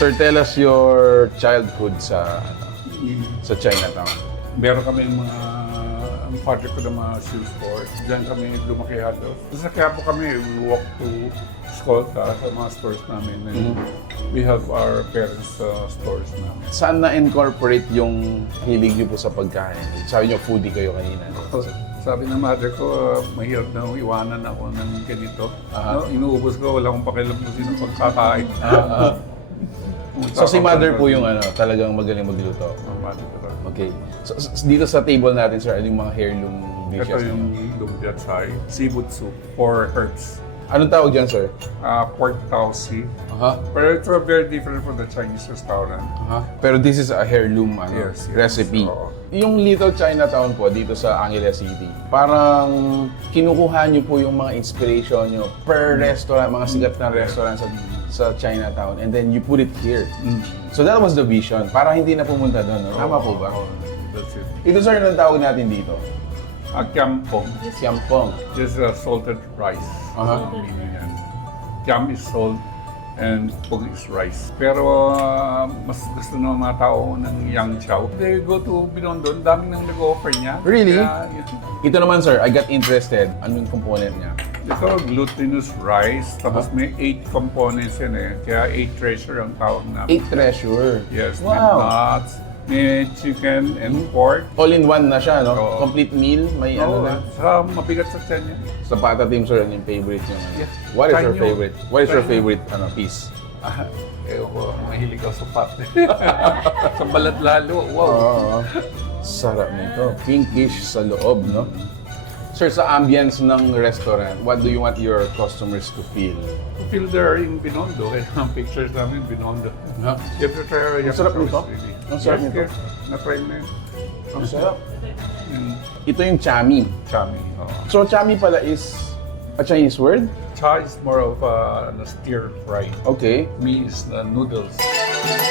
Sir, tell us your childhood sa Chinatown. Meron kami mga, ang father ko ng mga shoe store. Diyan kami lumaki halos. Sa Quiapo kami, we walk to Escolta sa mga stores namin. And we have our parents' stores namin. Saan na-incorporate yung hilig niyo po sa pagkain? Sabi niyo, foodie kayo kanina. Sabi ng mother ko, mahirap na iwanan ako ng ganito. No, inuubos ko, wala akong pakialam kung sino pagkakain. So si mother po yung talagang magaling magluto. Okay. So dito sa table natin, sir, ano yung mga heirloom dishes? Ito yung lumpia chai, seafood soup, 4 herbs. Anong tawag dyan, sir? Pork tausi. Pero it's very different from the Chinese restaurant. Pero this is a heirloom Yes. recipe. Oo. Yung Little Chinatown po dito sa Angeles City, parang kinukuha niyo po yung mga inspiration niyo per restaurant, mga sikat na restaurant sa Chinatown, and then you put it here. So that was the vision, para hindi na pumunta doon. No? Tama po ba? That's it. Ito, sir, anong tawag natin dito? Kiampong. Siampong. Just salted rice. Meaning yan. Kiam is salt and pong is rice. Pero mas gusto ng mga tao ng yang chow. They go to BINONDO, daming nang nag-offer niya. Really? Kaya, Ito naman, sir, I got interested. Anong component niya? ito, glutinous rice, tapos may 8 components yan eh. Kaya 8 treasure ang tawag namin. 8 treasure. Yes, may Wow. nuts, may chicken and pork. All in one na siya, no? Oo. Complete meal, may ano na. Sa mabigat sa tiyan yan. Sa Pata Team, sir, ano yung favorite niyo? Yes. What is your Kanyo. favorite? What is your Kanyo. favorite piece? Ewan ko, mahilig ako sa pat. Sa balat lalo, wow. Oo. Sarap nito. Pinkish sa loob, no? Sir, sa ambience ng restaurant, what do you want your customers to feel? Feel there in BINONDO, kaya ang pictures namin BINONDO. Ha? You have to try. Ang sarap nito? Ang sarap nito? Yes, na-try na yun. Ang sarap. Yung Ito yung chami. chami. So, chami pala is a Chinese word? Cha is more of a stir fry. Okay. Mi is noodles. Noodles.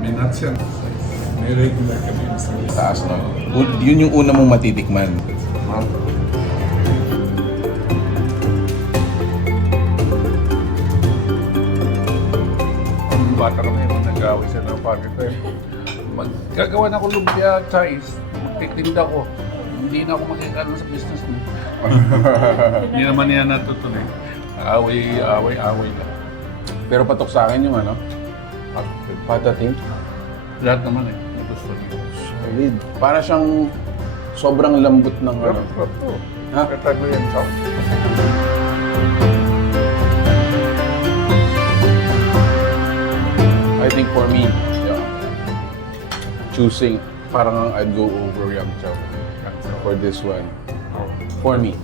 May nuts yan. May regular kami. Taas, no? Yun yung una mong matitikman. Nung bata kami, nag-away siya ng pagod ko eh. Gagawa na ako lumpia, Chinese. Magtitinda ko. Hindi na ako makikano sa business mo. Hindi naman yan natutuloy. Away na. Pero patok sa akin yung Pata Team. Lahat naman eh. Gusto niyo. Solid. Para siyang sobrang lambot ng Ha? Kata ko yan, Chow. I think for me, choosing, parang I'd go over Yang Chow for this one. For me.